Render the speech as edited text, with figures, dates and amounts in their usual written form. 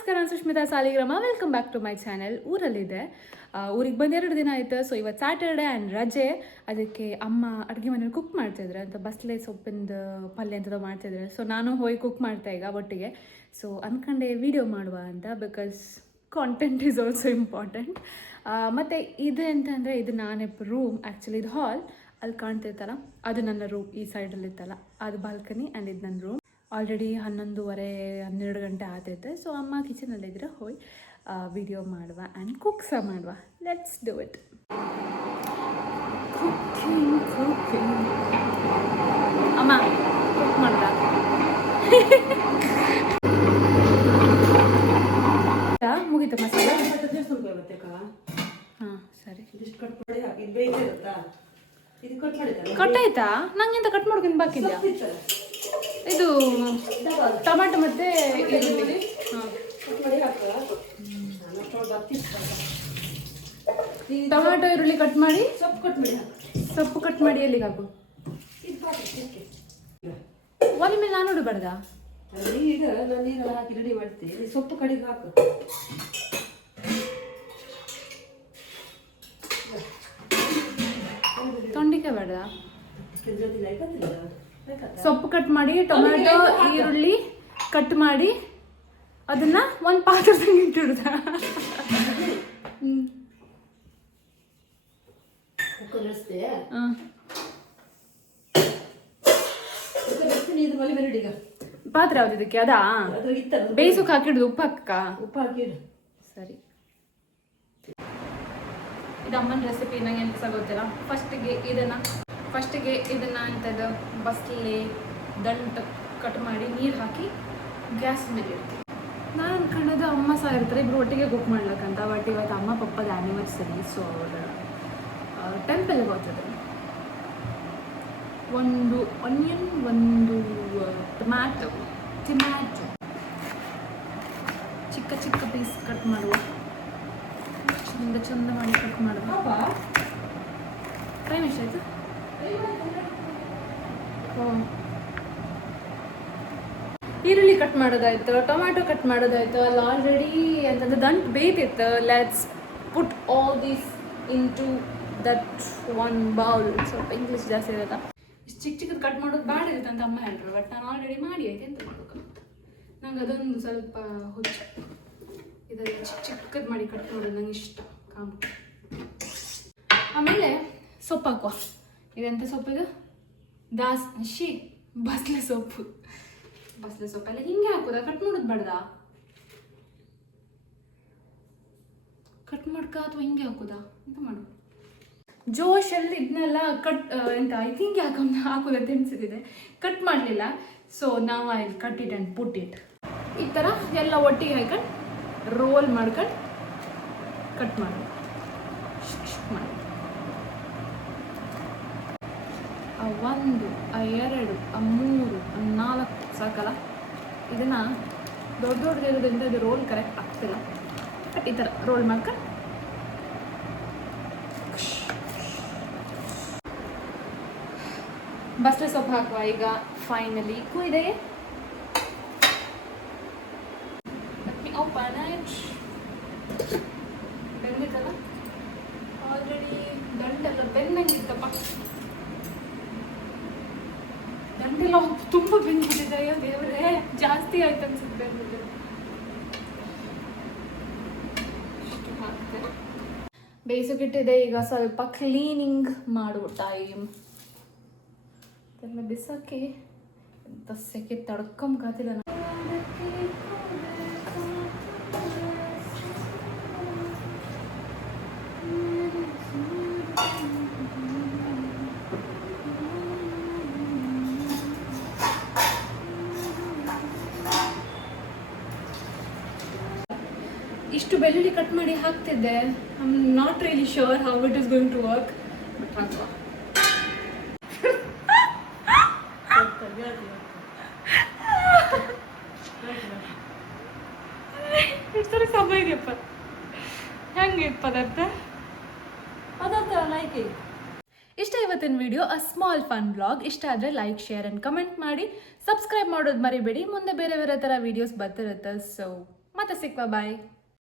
ನಮಸ್ಕಾರ, Sushmita Saligrama. Welcome back to my channel. ಊರಲ್ಲಿದೆ, ಊರಿಗೆ ಬಂದು 2 ದಿನ ಆಯಿತು. ಸೊ ಇವತ್ತು ಸ್ಯಾಟರ್ಡೆ ಆ್ಯಂಡ್ ರಜೆ. ಅದಕ್ಕೆ ಅಮ್ಮ ಅಡುಗೆ ಮನೇಲಿ ಕುಕ್ ಮಾಡ್ತಾಯಿದ್ರು ಅಂತ, ಬಸ್ಲೆ ಸೊಪ್ಪಿಂದ ಪಲ್ಯ ಅಂತದ ಮಾಡ್ತಾಯಿದ್ರು. ಸೊ ನಾನು ಹೋಗಿ ಕುಕ್ ಮಾಡ್ತಾ ಈಗ ಒಟ್ಟಿಗೆ. ಸೊ ಅಂದ್ಕೊಂಡೆ ವಿಡಿಯೋ ಮಾಡುವ ಅಂತ, because content is also important. ಮತ್ತು ಇದು ಎಂತಂದರೆ, ಇದು ನಾನೇ ರೂಮ್, ಆ್ಯಕ್ಚುಲಿ ಇದು ಹಾಲ್. ಅಲ್ಲಿ ಕಾಣ್ತಿರ್ತಲ್ಲ ಅದು ನನ್ನ ರೂಮ್. ಈ ಸೈಡಲ್ಲಿತ್ತಲ್ಲ ಅದು ಬಾಲ್ಕನಿ ಆ್ಯಂಡ್ ಇದು ನನ್ನ ರೂಮ್. ಆಲ್ರೆಡಿ 11:30 ಗಂಟೆ ಆಗ್ತೈತೆ. ಸೊ ಅಮ್ಮ ಕಿಚನಲ್ಲಿದ್ದರೆ ಹೋಗಿ ವಿಡಿಯೋ ಮಾಡುವ ಆ್ಯಂಡ್ ಕುಕ್ ಸಹ ಮಾಡುವ. Let's do it. ಕುಕಿಂಗ್ ಅಮ್ಮ ಕುಕ್ ಮಾಡ್ದ ಮುಗೀತ ಮಸಾಲೆ. ಹಾಂ ಸರಿ, ಕಟ್ ಆಯ್ತಾ? ನಂಗೆಂತ ಕಟ್ ಮಾಡ್ಕೊಂಡು ಬಾಕಿ ಇದು ಟೊಮೆಟೊ ಮತ್ತು ಈರುಳ್ಳಿ. ಟೊಮೆಟೊ ಈರುಳ್ಳಿ ಕಟ್ ಮಾಡಿ, ಸೊಪ್ಪು ಕಟ್ ಮಾಡಿ ಎಲ್ಲಿಗೆ ಹಾಕು? ಒಲೆ ಮೇಲೆ ನಾನು ನೋಡಬಾರ್ದ? ಈಗ ನಾನು ನೀರೆಲ್ಲ ಹಾಕಿ ರೆಡಿ ಮಾಡ್ತೀನಿ. ಸೊಪ್ಪು ಕಡಿಗೆ ಹಾಕು. ತೊಂಡಿಕಾಯಿ ಬೇಡ? ಸೊಪ್ಪು ಕಟ್ ಮಾಡಿ, ಟೊಮೆಟೊ ಈರುಳ್ಳಿ ಕಟ್ ಮಾಡಿ ಅದನ್ನ ಒಂದು ಪಾತ್ರದಾಗ ಇಟ್ಟಿಡ್ದ. ಪಾತ್ರ ಯಾವ್ದು ಇದಕ್ಕೆ? ಅದಾ ಬೇಯಿಸೋಕೆ ಹಾಕಿಡುದು? ಉಪ್ಪು ಹಾಕಿಡು. ಸರಿ, ಇದು ಅಮ್ಮನ ರೆಸಿಪಿ. ನಂಗೆ ಎಂತ ಸಹ ಗೊತ್ತಿಲ್ಲ. ಫಸ್ಟಿಗೆ ಇದನ್ನ ಅಂಥದ್ದು ಬಸ್ಲಿ ದಂಟು ಕಟ್ ಮಾಡಿ ನೀರು ಹಾಕಿ ಗ್ಯಾಸ್ ಮೇಲೆ ಇಡ್ತೀವಿ. ನಾನು ಅನ್ಕೊಂಡದ್ದು ಅಮ್ಮ ಸಹ ಇರ್ತಾರೆ, ಇಬ್ಬರು ಒಟ್ಟಿಗೆ ಕುಕ್ ಮಾಡ್ಲಕ್ಕಂತ. ಬಟ್ ಇವತ್ತು ಅಮ್ಮ ಪಪ್ಪದ ಆ್ಯನಿವರ್ಸರಿ. ಸೊ ಅವರ ಟೆಂಪಲ್ಗೆ ಹೋಗ್ತದೆ. ಒಂದು ಆನಿಯನ್, ಒಂದು ಟೊಮ್ಯಾಟೊ ಚಿಕ್ಕ ಚಿಕ್ಕ ಪೀಸ್ ಕಟ್ ಮಾಡುವ. ಚಂದ ಮಾಡಿ ಕಟ್ ಮಾಡುವ. ಟೈಮ್ ಎಷ್ಟಾಯ್ತು? ಈರುಳ್ಳಿ ಕಟ್ ಮಾಡೋದಾಯ್ತು, ಟೊಮ್ಯಾಟೊ ಕಟ್ ಮಾಡೋದಾಯ್ತು. ಅಲ್ಲಿ ಆಲ್ರೆಡಿ ಅಂತಂದ್ರೆ ದಂಟು ಬೇಯ್ತಿತ್ತು. Let's put all this into that one bowl. ಸ್ವಲ್ಪ ಇಂಗ್ಲೀಷ್ ಜಾಸ್ತಿ ಇರೋದ. ಇಷ್ಟು ಚಿಕ್ಕದು ಕಟ್ ಮಾಡೋದು ಬ್ಯಾಡ ಇರುತ್ತೆ ಅಂತ ಅಮ್ಮ ಹೇಳಿದ್ರು. ಬಟ್ ನಾನು ಆಲ್ರೆಡಿ ಮಾಡಿ ಆಯ್ತು, ಎಂತ ಮಾಡ್ಬೇಕು? ನಂಗೆ ಅದೊಂದು ಸ್ವಲ್ಪ ಹುಚ್ಚು. ಇದೆಲ್ಲ ಚಿಕ್ಕದು ಮಾಡಿ ಕಟ್ ಮಾಡೋದು ನಂಗೆ ಇಷ್ಟ. ಕಾಮು. ಆಮೇಲೆ ಸೊಪ್ಪು ಹಾಕುವ. ಇದೆಂತ ಸೊಪ್ಪಿದು? ಬಸ್ಲೆ ಸೊಪ್ಪು ಎಲ್ಲ ಹಿಂಗೆ ಹಾಕೋದ? ಕಟ್ ಮಾಡೋದು ಬೇಡದ? ಕಟ್ ಮಾಡ್ಕ ಅಥವಾ ಹಿಂಗೆ ಹಾಕೋದ? ಎಂತ ಮಾಡು? ಜೋಶಲ್ಲಿ ಇದನ್ನೆಲ್ಲ ಎಂತ ಹಿಂಗೆ ಹಾಕೋದಂತ ಎನ್ಸಿದೆ. ಕಟ್ ಮಾಡಲಿಲ್ಲ. ಸೊ ನಾವು I cut it and put it. ಈ ಥರ ಎಲ್ಲ ಒಟ್ಟಿಗೆ ಹಾಕೊಂಡು ರೋಲ್ ಮಾಡ್ಕೊಂಡು ಕಟ್ ಮಾಡಿ ಮಾಡಿ. 1, 2, 3, 4 ಸಾಕಲ್ಲ. ಇದನ್ನು ದೊಡ್ಡದಿರೋದ್ರಿಂದ ಇದು ರೋಲ್ ಕರೆಕ್ಟ್ ಆಗ್ತಿಲ್ಲ. ಬಟ್ ಈ ಥರ ರೋಲ್ ಮಾಡ್ಕೊಂಡು ಬಸ್ಲೆ ಸೊಪ್ಪು ಹಾಕುವ. ಈಗ ಫೈನಲಿ ಕುಯ್ದೆ. ಬೆಂದಿತ್ತಲ್ಲ ಆಲ್ರೆಡಿ. ದಂಟೆಲ್ಲ ಬೆಂದಂಗಿತ್ತಪ್ಪ. ದಂಟೆಲ್ಲ ತುಂಬ ಬೆಂದಿದೆ. ಅಯ್ಯೋ ದೇವರೇ, ಜಾಸ್ತಿ ಆಯ್ತು ಅನ್ಸುತ್ತೆ ಬೆಂದಿದೆ. ಬೇಯಿಸೋಕಿಟ್ಟಿದೆ. ಈಗ ಸ್ವಲ್ಪ ಕ್ಲೀನಿಂಗ್ ಮಾಡುವ ಟೈಮ್. ಅದೆಲ್ಲ ಬಿಸಾಕಿ ಎಂತ ಸೆಕೆ ತಡ್ಕೊಂಬತ್ತಿಲ್ಲ. ಇಷ್ಟು ಬೆಳ್ಳುಳ್ಳಿ ಕಟ್ ಮಾಡಿ ಹಾಕ್ತಿದ್ದೆ. I am not really sure how it is going to work. But ಹಾಕುವ. ಎಷ್ಟು ಸಮಯ ಇದೆಯಪ್ಪ. ಹೆಂಗೆ ಪದಾರ್ಥ ಲೈಕ್ ಇಷ್ಟ ಇವತ್ತಿನ video. A small fun blog. ಇಷ್ಟ ಆದರೆ ಲೈಕ್, ಶೇರ್ ಆ್ಯಂಡ್ ಕಮೆಂಟ್ ಮಾಡಿ. ಸಬ್ಸ್ಕ್ರೈಬ್ ಮಾಡೋದು ಮರಿಬೇಡಿ. ಮುಂದೆ ಬೇರೆ ಬೇರೆ ಥರ ವೀಡಿಯೋಸ್ ಬರ್ತಿರುತ್ತೆ. ಸೊ ಮತ್ತೆ ಮತ್ತೆ ಸಿಕ್ವಾ ಬಾಯ್.